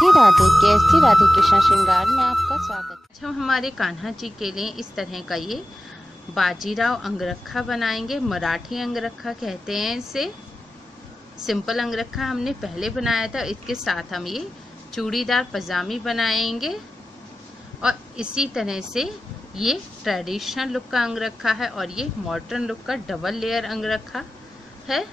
राधे राधे, कैसी राधे कृष्ण श्रृंगार में आपका स्वागत है। हम हमारे कान्हा जी के लिए इस तरह का ये बाजीराव अंगरखा बनाएंगे। मराठी अंगरखा कहते हैं इसे। सिंपल अंगरखा हमने पहले बनाया था। इसके साथ हम ये चूड़ीदार पजामी बनाएंगे और इसी तरह से ये ट्रेडिशनल लुक का अंगरखा है और ये मॉडर्न लुक का डबल लेयर अंगरखा है।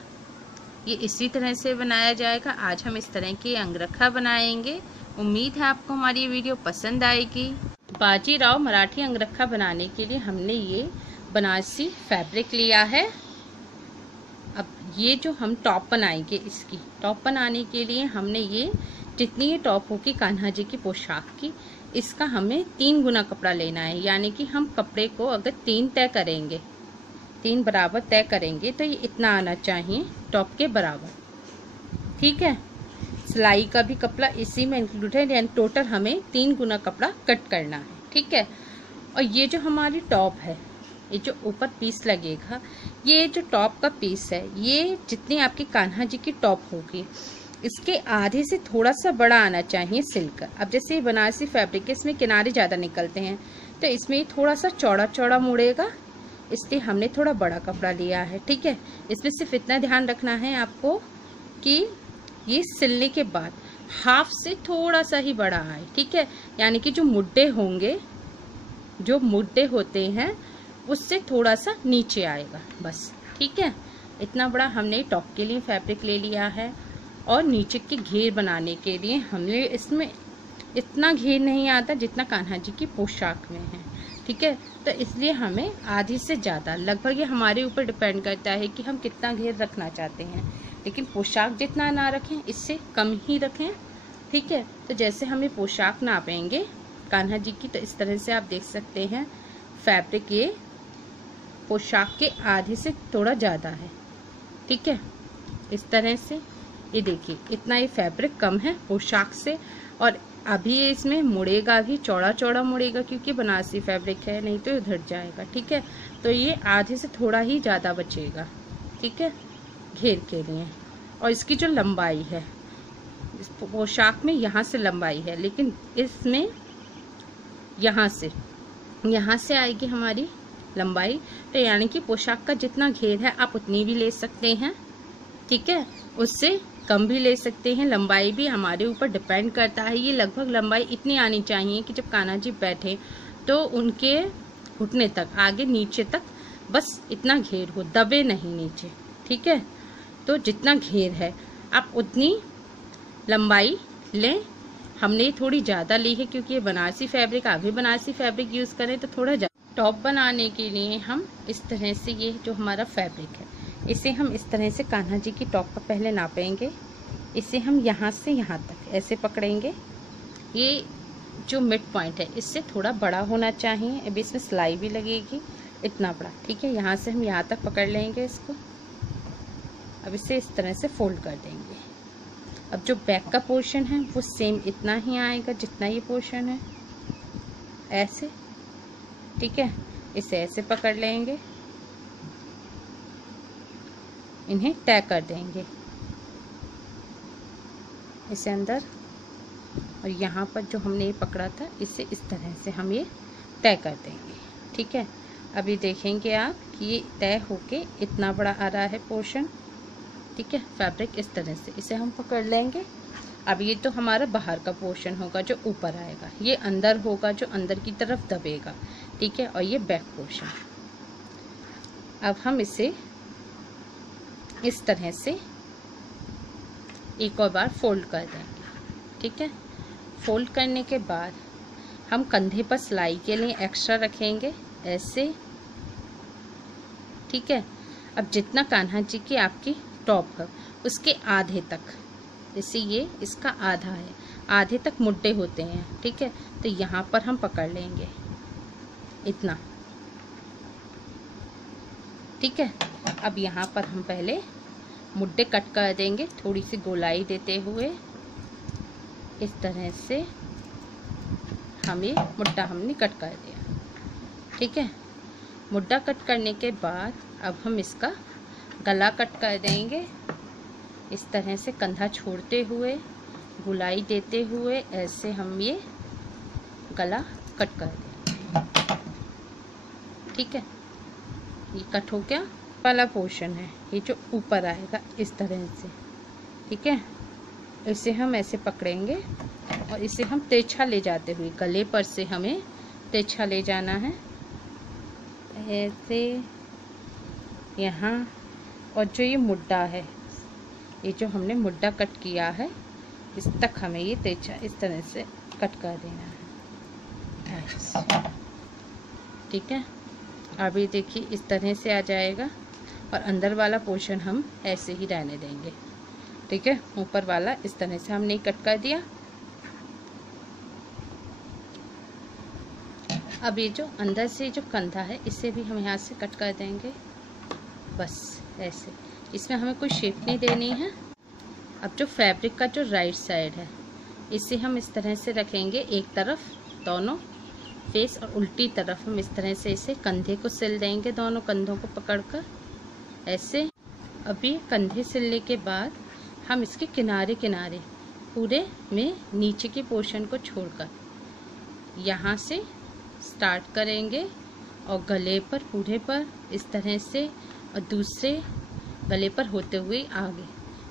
ये इसी तरह से बनाया जाएगा। आज हम इस तरह की अंगरखा बनाएंगे। उम्मीद है आपको हमारी ये वीडियो पसंद आएगी। बाजीराव मराठी अंगरखा बनाने के लिए हमने ये बनारसी फैब्रिक लिया है। अब ये जो हम टॉप बनाएंगे, इसकी टॉप बनाने के लिए हमने ये जितनी ये टॉप होगी कान्हा जी की पोशाक की, इसका हमें 3 गुना कपड़ा लेना है। यानी कि हम कपड़े को अगर 3 तय करेंगे, 3 बराबर तय करेंगे तो ये इतना आना चाहिए टॉप के बराबर। ठीक है। सिलाई का भी कपड़ा इसी में इंक्लूड है, यानी टोटल हमें 3 गुना कपड़ा कट करना है। ठीक है। और ये जो हमारी टॉप है, ये जो ऊपर पीस लगेगा, ये जो टॉप का पीस है, ये जितनी आपकी कान्हा जी की टॉप होगी, इसके आधे से थोड़ा सा बड़ा आना चाहिए सिल्क। अब जैसे ये बनारसी फैब्रिक है, इसमें किनारे ज़्यादा निकलते हैं, तो इसमें थोड़ा सा चौड़ा चौड़ा मुड़ेगा, इसलिए हमने थोड़ा बड़ा कपड़ा लिया है। ठीक है। इसमें सिर्फ इतना ध्यान रखना है आपको कि ये सिलने के बाद हाफ से थोड़ा सा ही बड़ा आए। ठीक है। यानी कि जो मुड्डे होंगे, जो मुड्डे होते हैं, उससे थोड़ा सा नीचे आएगा बस। ठीक है। इतना बड़ा हमने टॉप के लिए फैब्रिक ले लिया है। और नीचे के घेर बनाने के लिए हमने इसमें इतना घेर नहीं आता जितना कान्हा जी की पोशाक में है। ठीक है। तो इसलिए हमें आधी से ज़्यादा, लगभग ये हमारे ऊपर डिपेंड करता है कि हम कितना घेर रखना चाहते हैं, लेकिन पोशाक जितना ना रखें, इससे कम ही रखें। ठीक है। तो जैसे हमें पोशाक नापेंगे कान्हा जी की, तो इस तरह से आप देख सकते हैं फैब्रिक ये पोशाक के आधे से थोड़ा ज़्यादा है। ठीक है। इस तरह से ये देखिए, इतना ये फैब्रिक कम है पोशाक से। और अभी ये इसमें मुड़ेगा भी, चौड़ा चौड़ा मुड़ेगा, क्योंकि बनारसी फैब्रिक है, नहीं तो उधर जाएगा। ठीक है। तो ये आधे से थोड़ा ही ज़्यादा बचेगा। ठीक है। घेर के लिए। और इसकी जो लंबाई है, इस पोशाक में यहाँ से लंबाई है, लेकिन इसमें यहाँ से आएगी हमारी लंबाई। तो यानी कि पोशाक का जितना घेर है आप उतनी भी ले सकते हैं। ठीक है। उससे कम भी ले सकते हैं। लंबाई भी हमारे ऊपर डिपेंड करता है। ये लगभग लंबाई इतनी आनी चाहिए कि जब कान्हा जी बैठे तो उनके घुटने तक, आगे नीचे तक बस इतना घेर हो, दबे नहीं नीचे। ठीक है। तो जितना घेर है आप उतनी लंबाई लें। हमने थोड़ी ज़्यादा ली है क्योंकि ये बनारसी फैब्रिक, आगे बनारसी फैब्रिक यूज़ करें तो थोड़ा ज़्यादा। टॉप बनाने के लिए हम इस तरह से, ये जो हमारा फैब्रिक है, इसे हम इस तरह से कान्हा जी की टॉप का पहले नापेंगे। इसे हम यहाँ से यहाँ तक ऐसे पकड़ेंगे। ये जो मिड पॉइंट है, इससे थोड़ा बड़ा होना चाहिए। अभी इसमें सिलाई भी लगेगी, इतना बड़ा। ठीक है। यहाँ से हम यहाँ तक पकड़ लेंगे इसको। अब इसे इस तरह से फोल्ड कर देंगे। अब जो बैक का पोर्शन है वो सेम इतना ही आएगा जितना ये पोर्शन है, ऐसे। ठीक है। इसे ऐसे पकड़ लेंगे, इन्हें तय कर देंगे इसे अंदर। और यहाँ पर जो हमने ये पकड़ा था, इसे इस तरह से हम ये तय कर देंगे। ठीक है। अभी देखेंगे आप कि ये तय होके इतना बड़ा आ रहा है पोर्शन। ठीक है। फैब्रिक इस तरह से इसे हम पकड़ लेंगे। अब ये तो हमारा बाहर का पोर्शन होगा जो ऊपर आएगा, ये अंदर होगा जो अंदर की तरफ दबेगा। ठीक है। और ये बैक पोर्शन। अब हम इसे इस तरह से एक और बार फोल्ड कर देंगे। ठीक है। फोल्ड करने के बाद हम कंधे पर सिलाई के लिए एक्स्ट्रा रखेंगे, ऐसे। ठीक है। अब जितना कान्हा जी की आपकी टॉप है उसके आधे तक, जैसे ये इसका आधा है, आधे तक मुड्डे होते हैं। ठीक है। तो यहाँ पर हम पकड़ लेंगे इतना। ठीक है। अब यहाँ पर हम पहले मुड्डे कट कर देंगे, थोड़ी सी गोलाई देते हुए। इस तरह से हमें मुड्डा हमने कट कर दिया। ठीक है। मुड्डा कट करने के बाद अब हम इसका गला कट कर देंगे। इस तरह से कंधा छोड़ते हुए गुलाई देते हुए ऐसे हम ये गला कट कर दें। ठीक है, ये कट हो गया। वाला पोर्शन है ये जो ऊपर आएगा इस तरह से। ठीक है, इसे हम ऐसे पकड़ेंगे और इसे हम तिरछा ले जाते हुए गले पर से हमें तिरछा ले जाना है ऐसे यहाँ। और जो ये मुड्डा है, ये जो हमने मुड्डा कट किया है, इस तक हमें ये तिरछा इस तरह से कट कर देना है ऐसे। ठीक है, अब ये देखिए इस तरह से आ जाएगा और अंदर वाला पोर्शन हम ऐसे ही रहने देंगे। ठीक है, ऊपर वाला इस तरह से हमने कट कर दिया। अब ये जो अंदर से जो कंधा है इसे भी हम यहाँ से कट कर देंगे, बस ऐसे। इसमें हमें कोई शेप नहीं देनी है। अब जो फैब्रिक का जो राइट साइड है इसे हम इस तरह से रखेंगे एक तरफ दोनों फेस, और उल्टी तरफ हम इस तरह से इसे कंधे को सिल देंगे, दोनों कंधों को पकड़कर ऐसे। अभी कंधे सिलने के बाद हम इसके किनारे किनारे पूरे में नीचे के पोर्शन को छोड़कर यहाँ से स्टार्ट करेंगे और गले पर पूरे पर इस तरह से, और दूसरे गले पर होते हुए आगे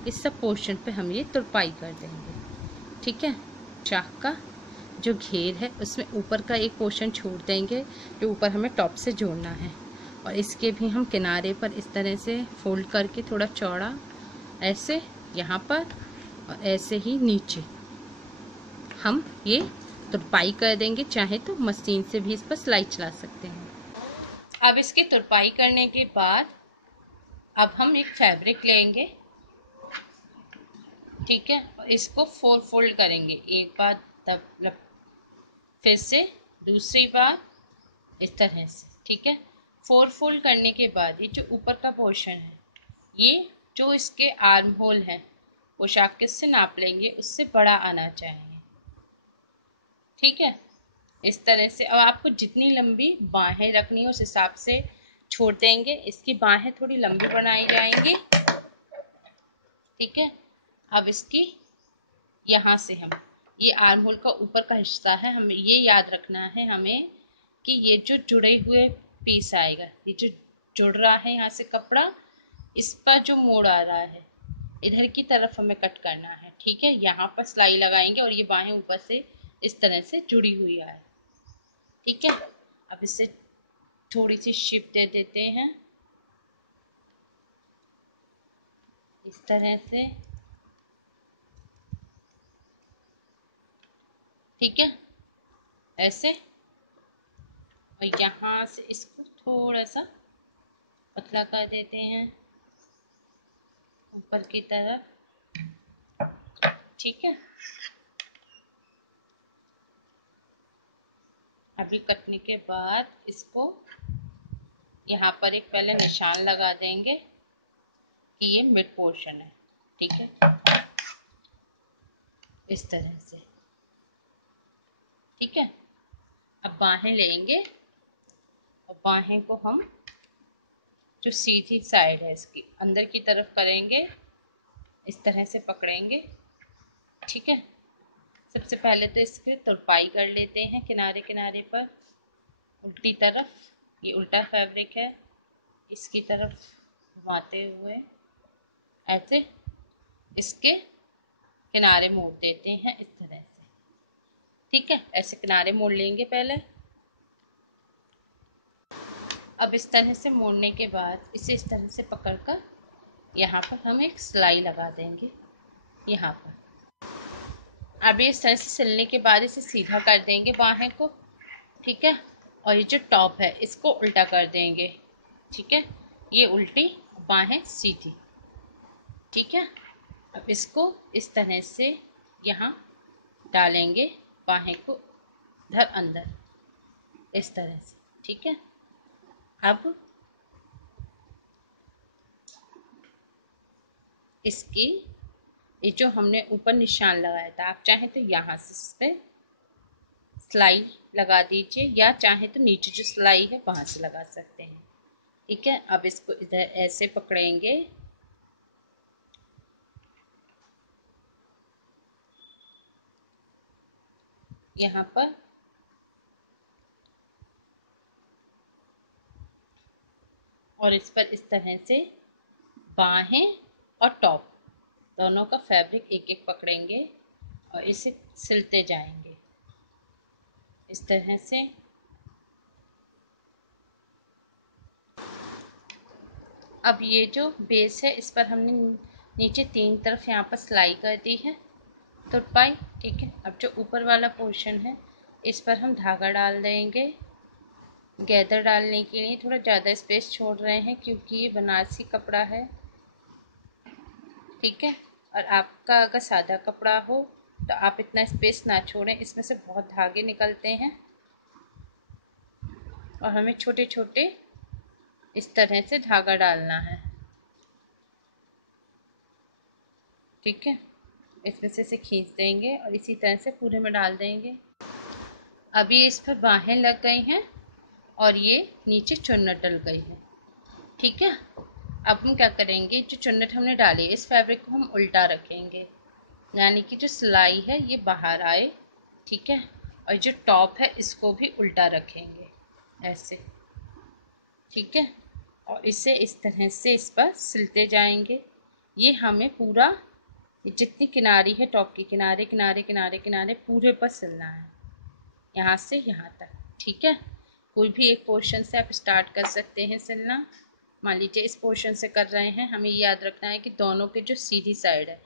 इस सब पोर्शन पे हम ये तुरपाई कर देंगे। ठीक है, चाक का जो घेर है उसमें ऊपर का एक पोर्शन छोड़ देंगे जो ऊपर हमें टॉप से जोड़ना है, और इसके भी हम किनारे पर इस तरह से फोल्ड करके थोड़ा चौड़ा ऐसे यहाँ पर और ऐसे ही नीचे हम ये तुरपाई कर देंगे। चाहे तो मशीन से भी इस पर सिलाई चला सकते हैं। अब इसकी तुरपाई करने के बाद अब हम एक फैब्रिक लेंगे। ठीक है, और इसको 4 फोल्ड करेंगे, एक बार तब फिर से दूसरी बार इस तरह से। ठीक है, 4 फोल्ड करने के बाद ये जो ऊपर का पोर्शन है, ये जो इसके आर्म होल है पोशाक किससे नाप लेंगे, उससे बड़ा आना चाहिए। ठीक है, इस तरह से। अब आपको जितनी लंबी बाहें रखनी है उस हिसाब से छोड़ देंगे। इसकी बाहें थोड़ी लंबी बनाई जाएंगी। ठीक है, अब इसकी यहाँ से हम ये आर्म होल का ऊपर का हिस्सा है, हमें ये याद रखना है हमें कि ये जो जुड़े हुए पीस आएगा, ये जो जुड़ रहा है यहाँ से कपड़ा, इस पर जो मोड़ आ रहा है इधर की तरफ हमें कट करना है। ठीक है, यहाँ पर सिलाई लगाएंगे और ये बाहें ऊपर से इस तरह से जुड़ी हुई है। ठीक है, अब इसे थोड़ी सी शेप दे देते हैं इस तरह से। ठीक है, ऐसे, और यहाँ से इसको थोड़ा सा पतला कर देते हैं ऊपर की तरफ। ठीक है, अभी कटने के बाद इसको यहाँ पर एक पहले निशान लगा देंगे कि ये मिड पोर्शन है। ठीक है, इस तरह से। ठीक है, अब बाहें लेंगे और बाहें को हम जो सीधी साइड है इसकी अंदर की तरफ करेंगे, इस तरह से पकड़ेंगे। ठीक है, सबसे पहले तो इसके तुरपाई कर लेते हैं किनारे किनारे पर उल्टी तरफ। ये उल्टा फैब्रिक है, इसकी तरफ घुमाते हुए ऐसे इसके किनारे मोड़ देते हैं इस तरह से। ठीक है, ऐसे किनारे मोड़ लेंगे पहले। अब इस तरह से मोड़ने के बाद इसे इस तरह से पकड़कर यहाँ पर हम एक सिलाई लगा देंगे यहाँ पर। अब इस तरह से सिलने के बाद इसे सीधा कर देंगे बाहें को। ठीक है, और ये जो टॉप है इसको उल्टा कर देंगे। ठीक है, ये उल्टी बाहें सीधी। ठीक है, अब इसको इस तरह से यहाँ डालेंगे बाहें को इधर अंदर इस तरह से। ठीक है, अब इसकी ये जो हमने ऊपर निशान लगाया था, आप चाहें तो यहाँ से इस पर सिलाई लगा दीजिए, या चाहे तो नीचे जो सिलाई है वहां से लगा सकते हैं। ठीक है, अब इसको इधर ऐसे पकड़ेंगे यहाँ पर और इस पर इस तरह से बाहें और टॉप दोनों का फैब्रिक एक एक पकड़ेंगे और इसे सिलते जाएंगे इस तरह से। अब ये जो बेस है इस पर हमने नीचे 3 तरफ यहाँ पर सिलाई कर दी है तुरपाई, ठीक है। अब जो ऊपर वाला पोर्शन है इस पर हम धागा डाल देंगे। गैदर डालने के लिए थोड़ा ज़्यादा स्पेस छोड़ रहे हैं क्योंकि ये बनारसी कपड़ा है, ठीक है। और आपका अगर सादा कपड़ा हो तो आप इतना स्पेस ना छोड़ें, इसमें से बहुत धागे निकलते हैं और हमें छोटे छोटे इस तरह से धागा डालना है, ठीक है। इसमें से इसे खींच देंगे और इसी तरह से पूरे में डाल देंगे। अभी इस पर बाहें लग गई हैं और ये नीचे चुन्नट डल गई है, ठीक है। अब हम क्या करेंगे, जो चुन्नट हमने डाली है इस फैब्रिक को हम उल्टा रखेंगे, यानी कि जो सिलाई है ये बाहर आए, ठीक है। और जो टॉप है इसको भी उल्टा रखेंगे ऐसे, ठीक है। और इसे इस तरह से इस पर सिलते जाएंगे। ये हमें पूरा जितनी किनारी है टॉप की किनारे किनारे किनारे किनारे पूरे पर सिलना है, यहाँ से यहाँ तक, ठीक है। कोई भी एक पोर्शन से आप स्टार्ट कर सकते हैं सिलना। मान लीजिए इस पोर्शन से कर रहे हैं, हमें याद रखना है कि दोनों के जो सीधी साइड है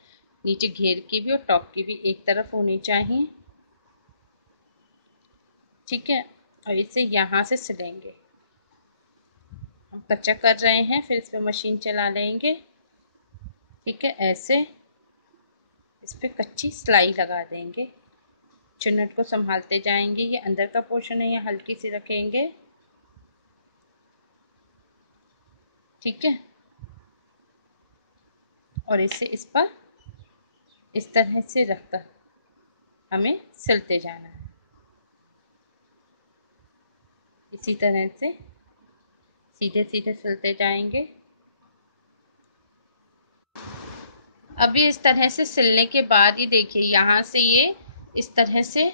नीचे घेर की भी और टॉप की भी एक तरफ होनी चाहिए, ठीक है। और इसे यहाँ से सिलेंगे। हम कच्चा कर रहे हैं, फिर इस पर मशीन चला लेंगे, ठीक है। ऐसे इस पर कच्ची सिलाई लगा देंगे, चुन्नट को संभालते जाएंगे। ये अंदर का पोर्शन है, यहाँ हल्की सी रखेंगे, ठीक है। और इसे इस पर इस तरह से रखकर हमें सिलते जाना है, इसी तरह से सीधे सीधे सिलते जाएंगे। अभी इस तरह से सिलने के बाद ये देखिए यहाँ से ये इस तरह से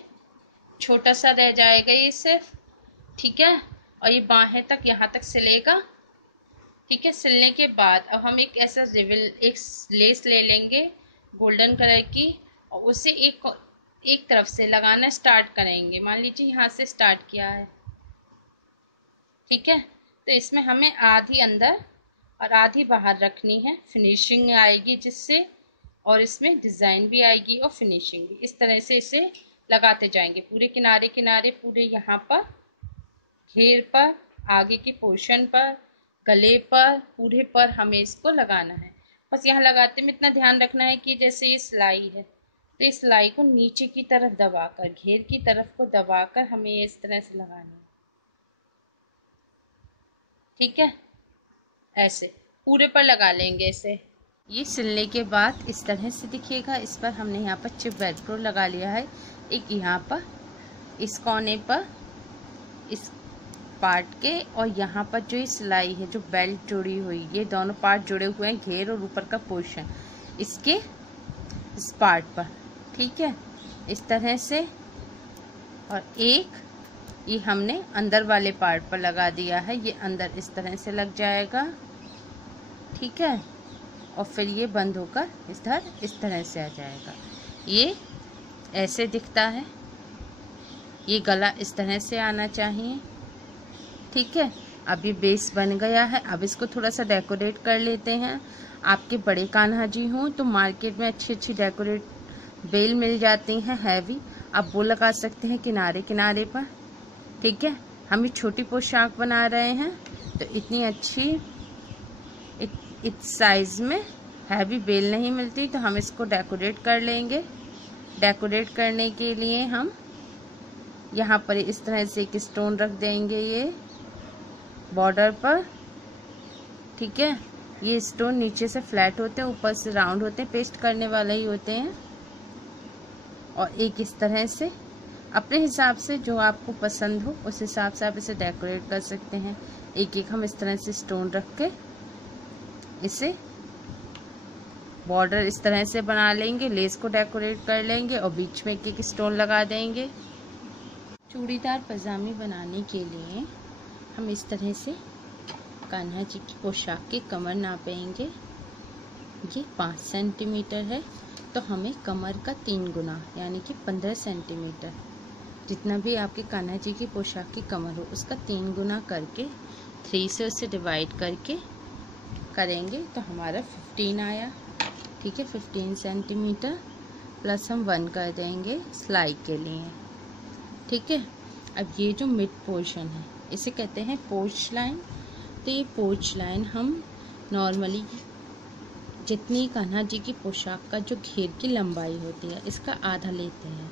छोटा सा रह जाएगा ये सिर्फ, ठीक है। और ये बाहें तक यहाँ तक सिलेगा, ठीक है। सिलने के बाद अब हम एक ऐसा एक लेस ले लेंगे गोल्डन कलर की और उसे एक तरफ से लगाना स्टार्ट करेंगे। मान लीजिए यहाँ से स्टार्ट किया है, ठीक है। तो इसमें हमें आधी अंदर और आधी बाहर रखनी है, फिनिशिंग आएगी जिससे, और इसमें डिज़ाइन भी आएगी और फिनिशिंग भी। इस तरह से इसे लगाते जाएंगे पूरे किनारे किनारे, पूरे यहाँ पर घेर पर, आगे की पोर्शन पर, गले पर, पूरे पर हमें इसको लगाना है। बस यहाँ लगाते में इतना ध्यान रखना है कि जैसे ये सिलाई है तो इस सिलाई को नीचे की तरफ दबाकर, घेर की तरफ को दबाकर हमें इस तरह से लगाना है, ठीक है। ऐसे पूरे पर लगा लेंगे इसे। ये सिलने के बाद इस तरह से दिखिएगा। इस पर हमने यहाँ पर चिप वेलक्रो लगा लिया है, एक यहाँ पर इस कोने पर इस पार्ट के, और यहाँ पर जो ये सिलाई है जो बेल्ट जुड़ी हुई, ये दोनों पार्ट जुड़े हुए हैं, घेर और ऊपर का पोर्शन इसके इस पार्ट पर, ठीक है, इस तरह से। और एक ये हमने अंदर वाले पार्ट पर लगा दिया है, ये अंदर इस तरह से लग जाएगा, ठीक है। और फिर ये बंद होकर इधर इस तरह से आ जाएगा। ये ऐसे दिखता है, ये गला इस तरह से आना चाहिए, ठीक है। अब ये बेस बन गया है। अब इसको थोड़ा सा डेकोरेट कर लेते हैं। आपके बड़े कान्हा जी हों तो मार्केट में अच्छी अच्छी डेकोरेट बेल मिल जाती हैं हैवी, आप वो लगा सकते हैं किनारे किनारे पर, ठीक है। हम ये छोटी पोशाक बना रहे हैं तो इतनी अच्छी इस साइज में हैवी बेल नहीं मिलती, तो हम इसको डेकोरेट कर लेंगे। डेकोरेट करने के लिए हम यहाँ पर इस तरह से एक स्टोन रख देंगे ये बॉर्डर पर, ठीक है। ये स्टोन नीचे से फ्लैट होते हैं, ऊपर से राउंड होते हैं, पेस्ट करने वाले ही होते हैं। और एक इस तरह से अपने हिसाब से जो आपको पसंद हो उस हिसाब से आप इसे डेकोरेट कर सकते हैं। एक एक हम इस तरह से स्टोन रख के इसे बॉर्डर इस तरह से बना लेंगे, लेस को डेकोरेट कर लेंगे और बीच में एक एक स्टोन लगा देंगे, चूड़ीदार पजामी बनाने के लिए हम इस तरह से कान्हा जी की पोशाक की कमर नापेंगे। ये 5 सेंटीमीटर है, तो हमें कमर का 3 गुना यानी कि 15 सेंटीमीटर, जितना भी आपके कान्हा जी की पोशाक की कमर हो उसका 3 गुना करके 3 से उसे डिवाइड करके करेंगे तो हमारा 15 आया। ठीक है, 15 सेंटीमीटर प्लस हम 1 कर देंगे सिलाई के लिए। ठीक है, अब ये जो मिड पोर्शन है इसे कहते हैं पोर्च लाइन। तो ये पोर्च लाइन हम नॉर्मली जितनी कान्हा जी की पोशाक का जो घेर की लंबाई होती है इसका आधा लेते हैं।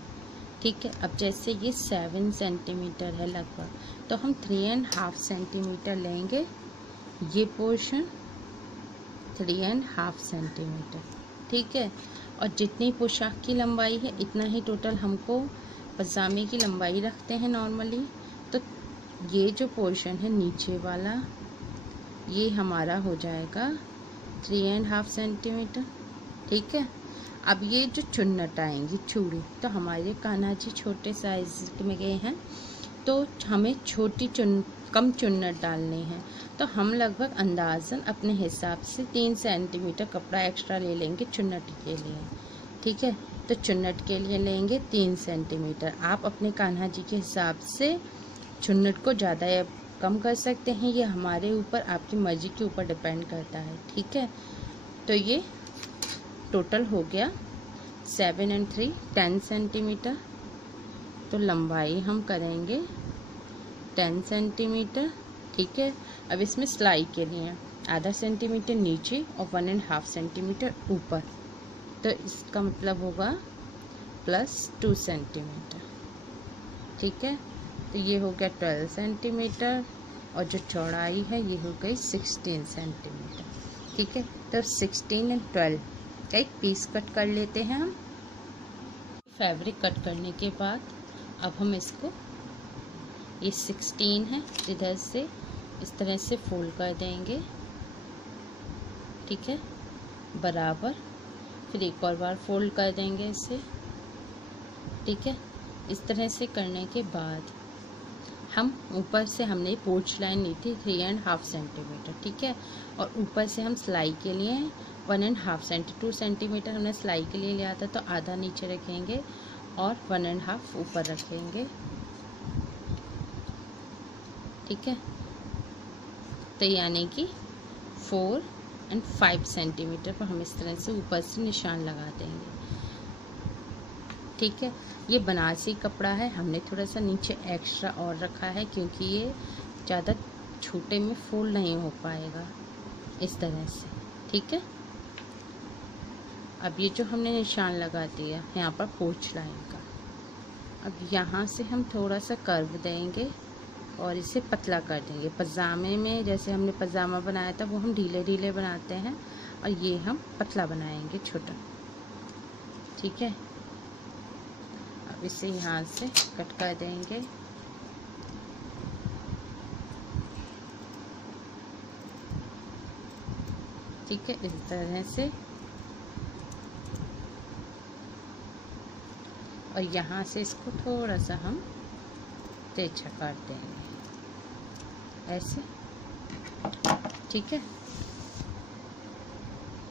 ठीक है, अब जैसे ये 7 सेंटीमीटर है लगभग, तो हम 3.5 सेंटीमीटर लेंगे ये पोर्शन, 3.5 सेंटीमीटर। ठीक है, और जितनी पोशाक की लंबाई है इतना ही टोटल हमको पजामे की लंबाई रखते हैं नॉर्मली। तो ये जो पोर्शन है नीचे वाला ये हमारा हो जाएगा 3.5 सेंटीमीटर। ठीक है, अब ये जो चुन्नट आएंगी चूड़ी, तो हमारे कान्हा जी छोटे साइज में गए हैं तो हमें कम चुन्नट डालनी है। तो हम लगभग अंदाज़न अपने हिसाब से 3 सेंटीमीटर कपड़ा एक्स्ट्रा ले लेंगे चुन्नट के लिए। ठीक है, तो चुन्नट के लिए लेंगे 3 सेंटीमीटर। आप अपने कान्हा जी के हिसाब से चुन्नट को ज़्यादा या कम कर सकते हैं, ये हमारे ऊपर आपकी मर्जी के ऊपर डिपेंड करता है। ठीक है, तो ये टोटल हो गया 7 और 3 10 सेंटीमीटर। तो लंबाई हम करेंगे 10 सेंटीमीटर। ठीक है, अब इसमें सिलाई के लिए आधा सेंटीमीटर नीचे और 1.5 सेंटीमीटर ऊपर, तो इसका मतलब होगा प्लस 2 सेंटीमीटर। ठीक है, तो ये हो गया 12 सेंटीमीटर और जो चौड़ाई है ये हो गई 16 सेंटीमीटर। ठीक है, तो 16 और 12 का एक पीस कट कर लेते हैं हम। फैब्रिक कट करने के बाद अब हम इसको, ये 16 है, इधर से इस तरह से फोल्ड कर देंगे। ठीक है, बराबर, फिर एक और बार फोल्ड कर देंगे इसे। ठीक है, इस तरह से करने के बाद हम ऊपर से, हमने पोर्च लाइन ली थी 3.5 सेंटीमीटर। ठीक है, और ऊपर से हम सिलाई के लिए 2 सेंटीमीटर हमने सिलाई के लिए लिया था, तो आधा नीचे रखेंगे और 1.5 ऊपर रखेंगे। ठीक है, तो यानी कि 4 और 5 सेंटीमीटर पर हम इस तरह से ऊपर से निशान लगा देंगे। ठीक है, ये बनारसी कपड़ा है, हमने थोड़ा सा नीचे एक्स्ट्रा और रखा है क्योंकि ये ज़्यादा छोटे में फोल्ड नहीं हो पाएगा इस तरह से। ठीक है, अब ये जो हमने निशान लगा दिया यहाँ पर पोर्च लाइन का, अब यहाँ से हम थोड़ा सा कर्व देंगे और इसे पतला कर देंगे। पजामे में जैसे हमने पजामा बनाया था वो हम ढीले ढीले बनाते हैं, और ये हम पतला बनाएंगे छोटा। ठीक है, अब इसे यहाँ से कट कर देंगे। ठीक है, इस तरह से, और यहाँ से इसको थोड़ा सा हम तिरछा काट देंगे ऐसे। ठीक है,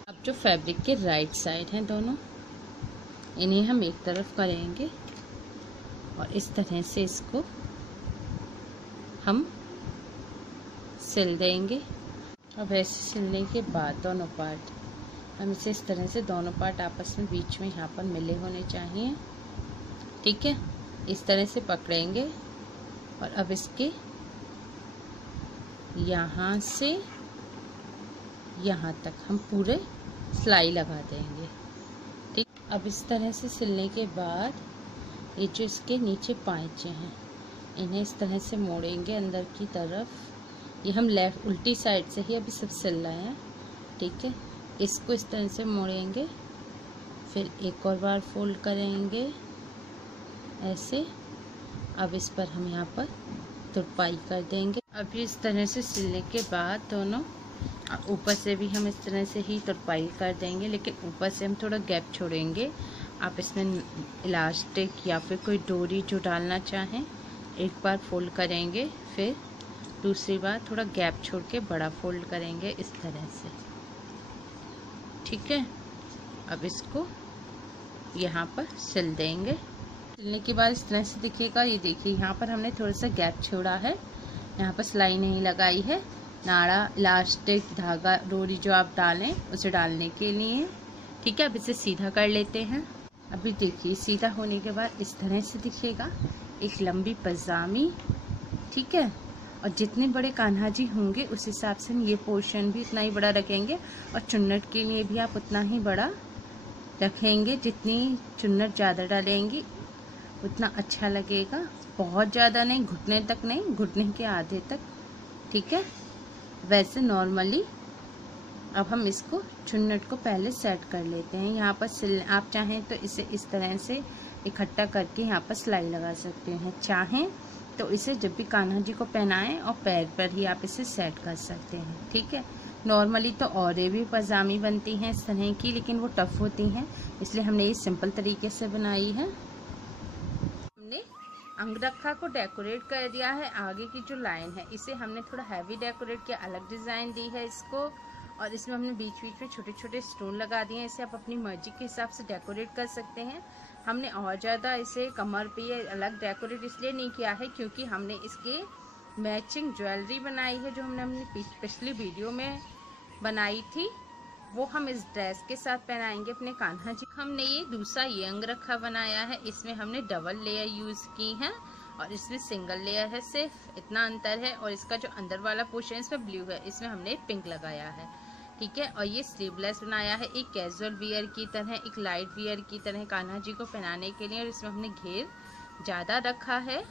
अब जो फैब्रिक के राइट साइड हैं दोनों, इन्हें हम एक तरफ करेंगे और इस तरह से इसको हम सिल देंगे। अब ऐसे सिलने के बाद दोनों पार्ट हम इसे इस तरह से, दोनों पार्ट आपस में बीच में यहाँ पर मिले होने चाहिए। ठीक है, इस तरह से पकड़ेंगे और अब इसके यहाँ से यहाँ तक हम पूरे सिलाई लगा देंगे। ठीक, अब इस तरह से सिलने के बाद ये जो इसके नीचे पाँचे हैं इन्हें इस तरह से मोड़ेंगे अंदर की तरफ। ये हम लेफ्ट उल्टी साइड से ही अभी सब सिल रहे हैं। ठीक है, इसको इस तरह से मोड़ेंगे, फिर एक और बार फोल्ड करेंगे ऐसे। अब इस पर हम यहाँ पर तुरपाई कर देंगे। अब इस तरह से सिलने के बाद दोनों ऊपर से भी हम इस तरह से ही तुरपाई कर देंगे, लेकिन ऊपर से हम थोड़ा गैप छोड़ेंगे। आप इसमें इलास्टिक या फिर कोई डोरी जो डालना चाहें एक बार फोल्ड करेंगे, फिर दूसरी बार थोड़ा गैप छोड़ के बड़ा फोल्ड करेंगे इस तरह से। ठीक है, अब इसको यहाँ पर सिल देंगे। सिलने के बाद इस तरह से दिखेगा। ये देखिए यहाँ पर हमने थोड़ा सा गैप छोड़ा है, यहाँ पर सिलाई नहीं लगाई है। नाड़ा, इलास्टिक, धागा, डोरी जो आप डालें उसे डालने के लिए। ठीक है, अब इसे सीधा कर लेते हैं। अभी देखिए सीधा होने के बाद इस तरह से दिखेगा, एक लंबी पजामी। ठीक है, और जितने बड़े कान्हा जी होंगे उस हिसाब से ये पोर्शन भी उतना ही बड़ा रखेंगे, और चुन्नट के लिए भी आप उतना ही बड़ा रखेंगे। जितनी चुन्नट ज़्यादा डालेंगी उतना अच्छा लगेगा। बहुत ज़्यादा नहीं, घुटने तक नहीं, घुटने के आधे तक। ठीक है, वैसे नॉर्मली। अब हम इसको चुन्नट को पहले सेट कर लेते हैं। यहाँ पर आप चाहें तो इसे इस तरह से इकट्ठा करके यहाँ पर सिलाई लगा सकते हैं। चाहें तो इसे जब भी कान्हा जी को पहनाएं और पैर पर ही आप इसे सेट कर सकते हैं। ठीक है, नॉर्मली तो और भी पजामी बनती हैं इस तरह की, लेकिन वो टफ होती हैं, इसलिए हमने ये सिंपल तरीके से बनाई है। हमने अंगरखा को डेकोरेट कर दिया है। आगे की जो लाइन है इसे हमने थोड़ा हैवी डेकोरेट किया, अलग डिज़ाइन दी है इसको, और इसमें हमने बीच बीच में छोटे छोटे स्टोन लगा दिए हैं। इसे आप अपनी मर्जी के हिसाब से डेकोरेट कर सकते हैं। हमने और ज़्यादा इसे कमर पे अलग डेकोरेट इसलिए नहीं किया है क्योंकि हमने इसके मैचिंग ज्वेलरी बनाई है, जो हमने अपनी पिछली वीडियो में बनाई थी, वो हम इस ड्रेस के साथ पहनाएंगे अपने कान्हा जी। हमने ये दूसरा ये अंगरखा बनाया है, इसमें हमने डबल लेयर यूज़ की है और इसमें सिंगल लेयर है, सिर्फ इतना अंतर है। और इसका जो अंदर वाला पोर्शन इसमें ब्लू है, इसमें हमने पिंक लगाया है। ठीक है, और ये स्लीवलेस बनाया है, एक कैजुअल वियर की तरह, एक लाइट वियर की तरह कान्हा जी को पहनाने के लिए। और इसमें हमने घेर ज़्यादा रखा है।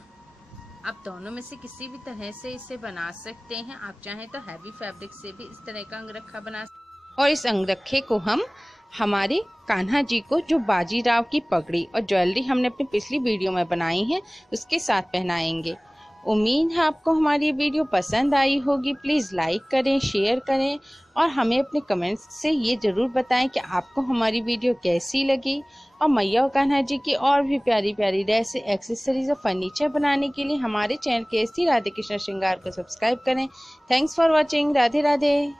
आप दोनों में से किसी भी तरह से इसे बना सकते हैं। आप चाहें तो हैवी फैब्रिक से भी इस तरह का अंगरखा बना सकते हैं। और इस अंगरखे को हम हमारे कान्हा जी को जो बाजीराव की पगड़ी और ज्वेलरी हमने अपनी पिछली वीडियो में बनाई है उसके साथ पहनाएंगे। उम्मीद है आपको हमारी ये वीडियो पसंद आई होगी। प्लीज़ लाइक करें, शेयर करें और हमें अपने कमेंट्स से ये ज़रूर बताएं कि आपको हमारी वीडियो कैसी लगी। और मैया और कान्हा जी की और भी प्यारी प्यारी ड्रेस, एक्सेसरीज और फर्नीचर बनाने के लिए हमारे चैनल KST राधे कृष्ण श्रृंगार को सब्सक्राइब करें। Thanks for watching. Radhe Radhe.